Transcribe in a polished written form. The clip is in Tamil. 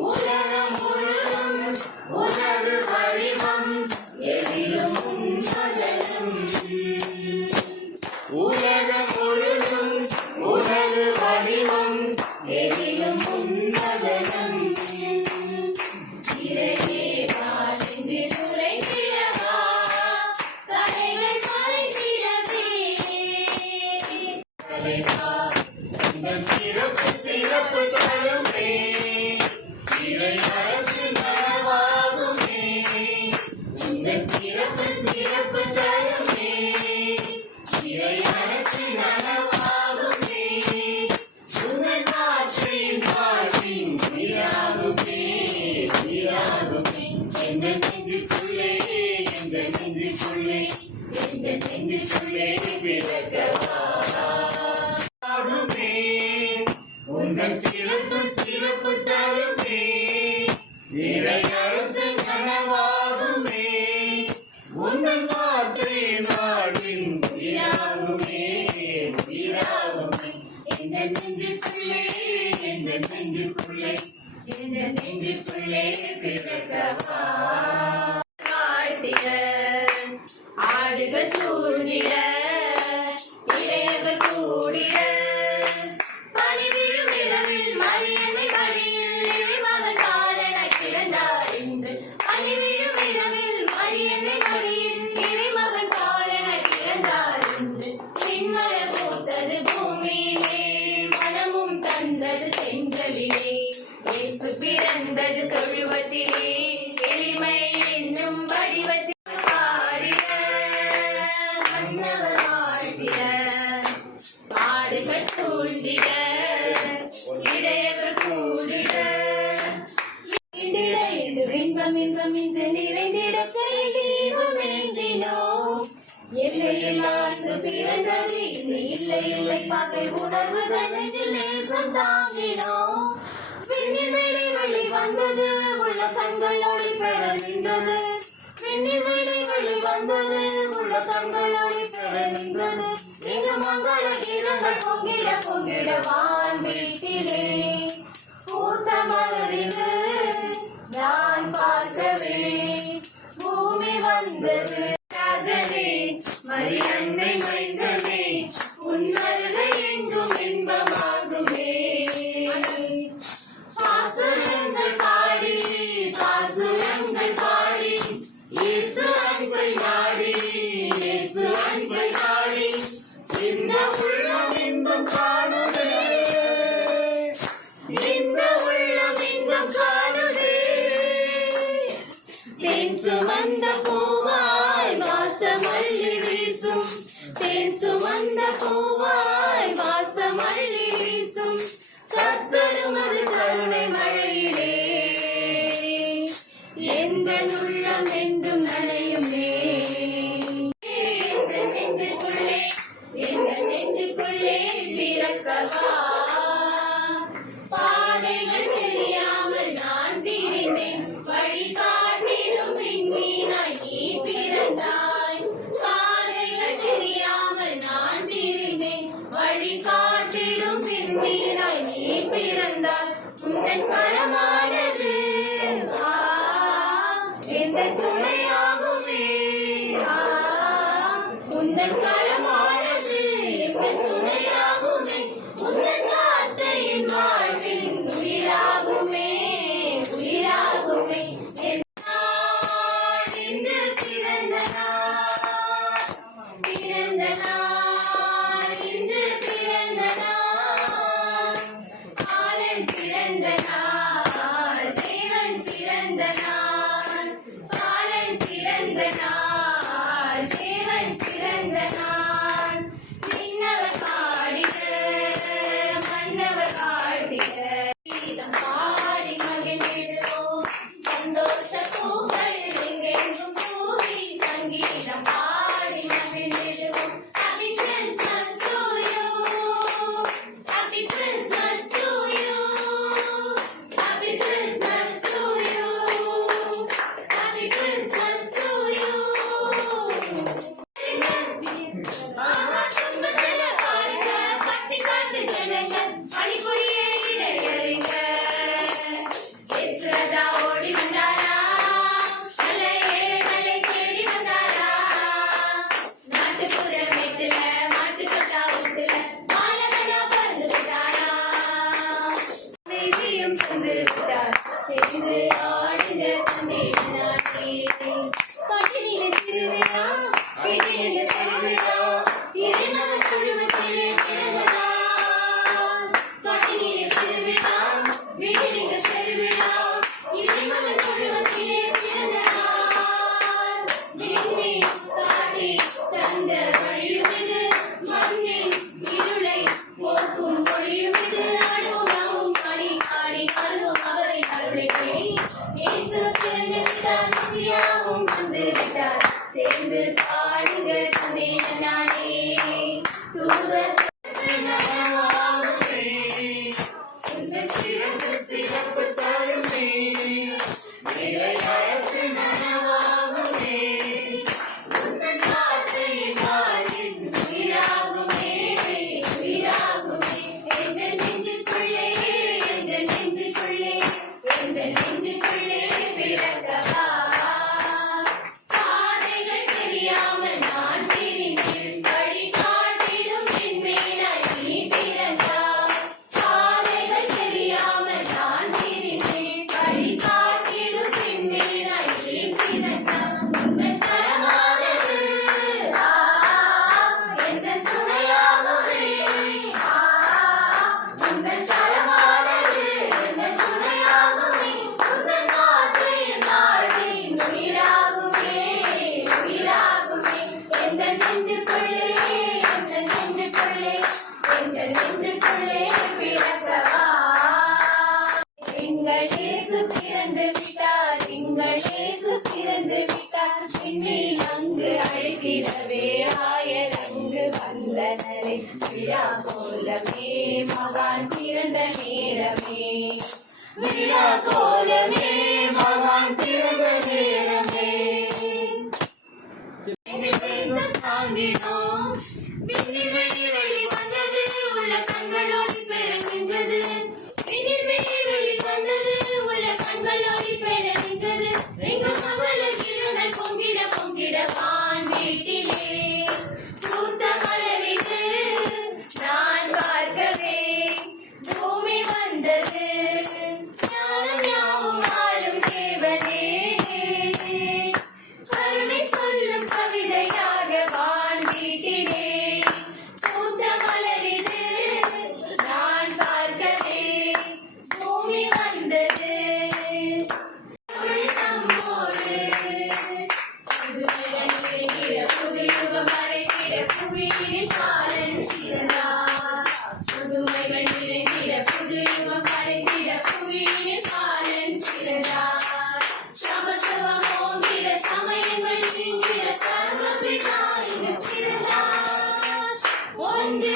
உலகம் முழுதும் சிறப்பு தருமே இறையரசு கனவாகுமே உந்தன் வார்த்தை நாளின் உயிராகுமே உயிராகுமே இந்த நெஞ்சுக்குள்ளே இந்த நெஞ்சுக்குள்ளே இந்த நெஞ்சுக்குள்ளே பிறக்கவா வாழ்த்திட ஆடுகள் சூழ்ந்திட இறையர்கள் கூடிட பனிவிழும் இரவில் மரியனை மடியில் மகன் பாலன கிடந்தார் என்று பனிவிழும் இரவில் மரியனை மடியில் இறைமகன் பாலன கிடந்தார் என்று பின்மலர் பூத்தது பூமியிலே மனமும் தந்தது செங்கலிலே இயேசு பிறந்தது தொழுவத்திலே எளிமை என்னும் வடிவத்தில் பாடிட மன்னவர் வாழ்த்திட ஆடுகள் சூழ்ந்திட இடையர்கள் கூடிட இன்பம் இன்பம் இன்று நிறைந்திட தீபம் ஏந்தினோம் எல்லையில்லாது பிறந்தது இல்லை இல்லை பகை உணர்வுகள் நெஞ்சில் நேசம் தாங்கினோம் விண்ணில் வெளி வந்தது உள்ள கண்கள் ஒளி பெற நின்றது விண்ணில் வெளி வந்தது உள்ள கண்கள் ஒளி பெற நின்றது மிக மங்கள கீதங்கள் பொங்கிட பொங்கிட வான் வீட்டிலே பூத்த மலரிது நான் பார்க்கவே பூமி வந்தது ராஜனே மரியன்னை மைந்தனே உன் வருகை எங்கும் இன்பமாகுமே பாசுரங்கள் பாடி பாசுரங்கள் பாடி இயேசு அன்பை நாடி இயேசு அன்பை நாடி இந்த உள்ளம் இன்பம் காணுதே இந்த உள்ளம் இன்பம் காணுதே தேன் சுமந்த பூவாய் வாசமல்லி வீசும் தேன் சுமந்த பூவாய் வாசமல்லி வீசும் கர்த்தருமது கருணை மழையிலே எந்த உள்ளம் என்றும் நனையுமே எந்த நெஞ்சுக்குள்ளே பிறக்கவா பாதைகள் தெரியாமல் நான் திரிந்தேன் வழிகாட்டிடும் விண்மீனாய் நீ பிறந்தாய் பாதைகள் தெரியாமல் நான் திரிந்தேன் வழிகாட்டிடும் விண்மீனாய் நீ பிறந்தாய் உந்தன் கரமானது எந்த துணையாகுமே உந்தன் கரமானது எந்த துணையாகுமே உந்தன் வார்த்தையின் வாழ்வின் உயிராகுமே உயிராகுமே என்று பிறந்த நாள் பிறந்த நாள் இன்று பிறந்த நாள் பாலன் பிறந்த நாள் தேவன் பிறந்த நாள் பாலன் பிறந்த நாள் தேவன் பிறந்த நாள் மின்னவர் பாடிட மன்னவர் பாடிட கீதம் பாடி மகிழ்ந்திடுவோம் சந்தோஷ பூக்கள் எங்கெங்கும் பூவி சங்கீதம் பாடி மகிழ்ந்திடுவோம் Happy Christmas to you Happy Christmas to you Happy Christmas to you வந்து விட்டார் மசியாவும் வந்து விட்டார் சேர்ந்து பாடுங்க தந்தேனானே தூதர் அங்கு அழைத்திடவே ஆயரங்கு வந்தனரே விழா கோலமே மகான் பிறந்த நேரமே விழா கோலமே மகான் பிறந்த நேரமே தாங்கினோம் விண்ணில் வெளி வந்தது உள்ள கண்களோடு பெருகின்றது விண்ணில் வெளி வந்தது உள்ள கண்களோடு பெருகின்றது எங்கு மகள கிரணல் பொங்கிட பொங்கிட வான் வீட்டிலே பூத்த மலரிது நான் பார்க்கவே பூமி வந்தது ஞானம் யாவும் ஆளும் தேவனே கருணை சொல்லும் கவிதையாக வான் வீட்டிலே பூத்த மலரிது நான் பார்க்கவே பூமி வந்தது நம்மோடு புது யுகம் அழைத்திட புவியினில் காலன் சிறந்தார் புதுமைகள் நிறைந்திட புது யுகம் அழைத்திட புவியினில் காலன் சிறந்தார் சமத்துவம் ஓங்கிட சமயங்கள் நின்றிட சர்வ பிதா இங்கு பிறந்தார் ஒன்று